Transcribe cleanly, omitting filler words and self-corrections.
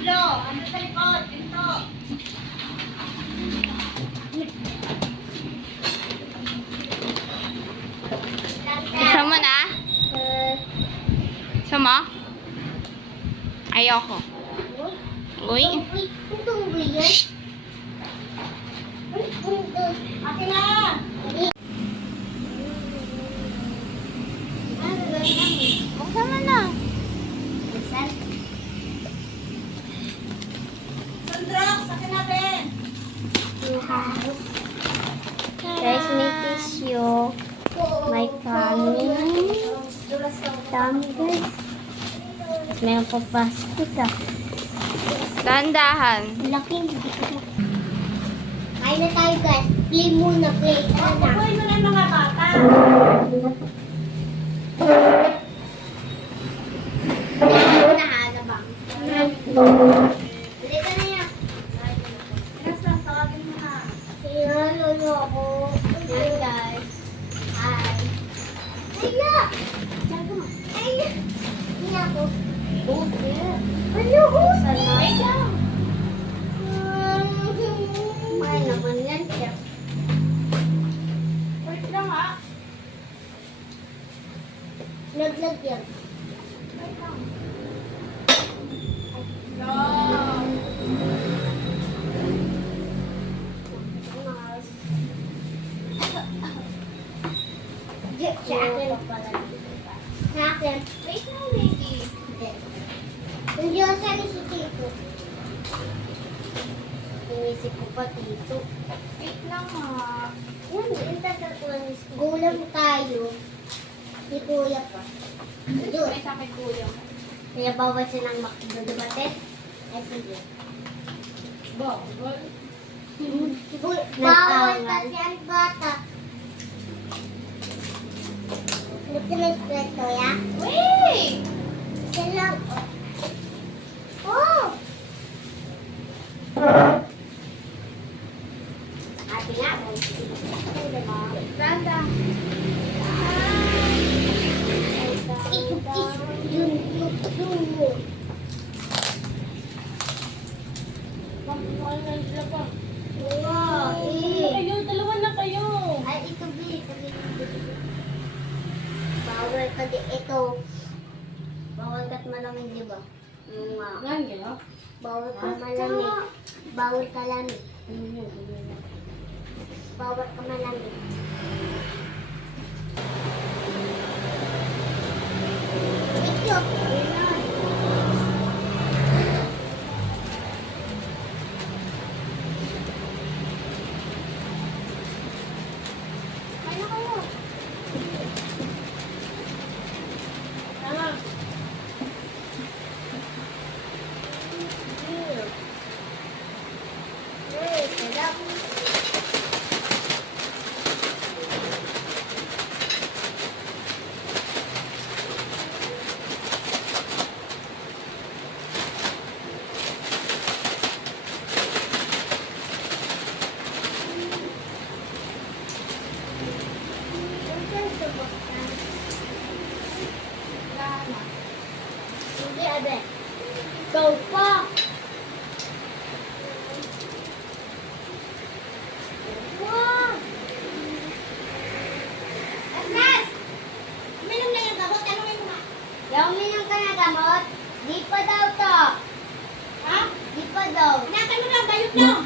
Pablo, ano sa likod? Dito. Gusto mo na? Gusto mo? Ayoko. Uy. Ate na! Buksan mo na. Sandrox, ate na, Ben! Guys, may tissue. May tummy. Tummy, guys. Meron pa basket, ah. Dahan-dahan. Laking kain na tayo, guys. Play muna, play. Ano na? Kukuhin mo na yung mga bata. Muna, ha? Ano ba? Balik ka na yan. Nasa, tawagin mo na. Sinalolo ako. Yan, guys. Hi. Ayla! Ayla! Hindi ako. Ano ko? Wait lang. Ay, naman yan. Wait lang, ha? Naglag yan. Wait lang. No. Sa akin pala. Sa akin. Wait lang, baby. Nandiyan sa akin si Tito. Inisip ko pa Tito. Wait lang, ha? Yan, yung tatatuan. Gulam tayo. Si Kuya pa. Diyos. May sakit kuya. Kaya bawal siya ng makdo, diba, Ted? Ay, sige. Bawal. Bawal kasi ang bata. Gusto mo ito, ya? Wait! Isa lang. Oh! Ate nga. Randa. Yun. Bakit mo kayo nandiyan pa? Ay, Dalawa na kayo. ito, Bi. Bawal ka di. Ito. Bawal ka't malamig, di ba? Nga. Ganyan, Bawal ka malamig. Bawal ka lamig. Bawal ka malamig. Ito. Ano kayo? Tama. Sarap. Hindi, abe. Go pa! Wow! Agnes! Uminom na yung gamot. Tanungin mo nga. Uminom ka na gamot? Di pa daw to. Ha? Di pa daw. Inakan mo lang. Bayot lang.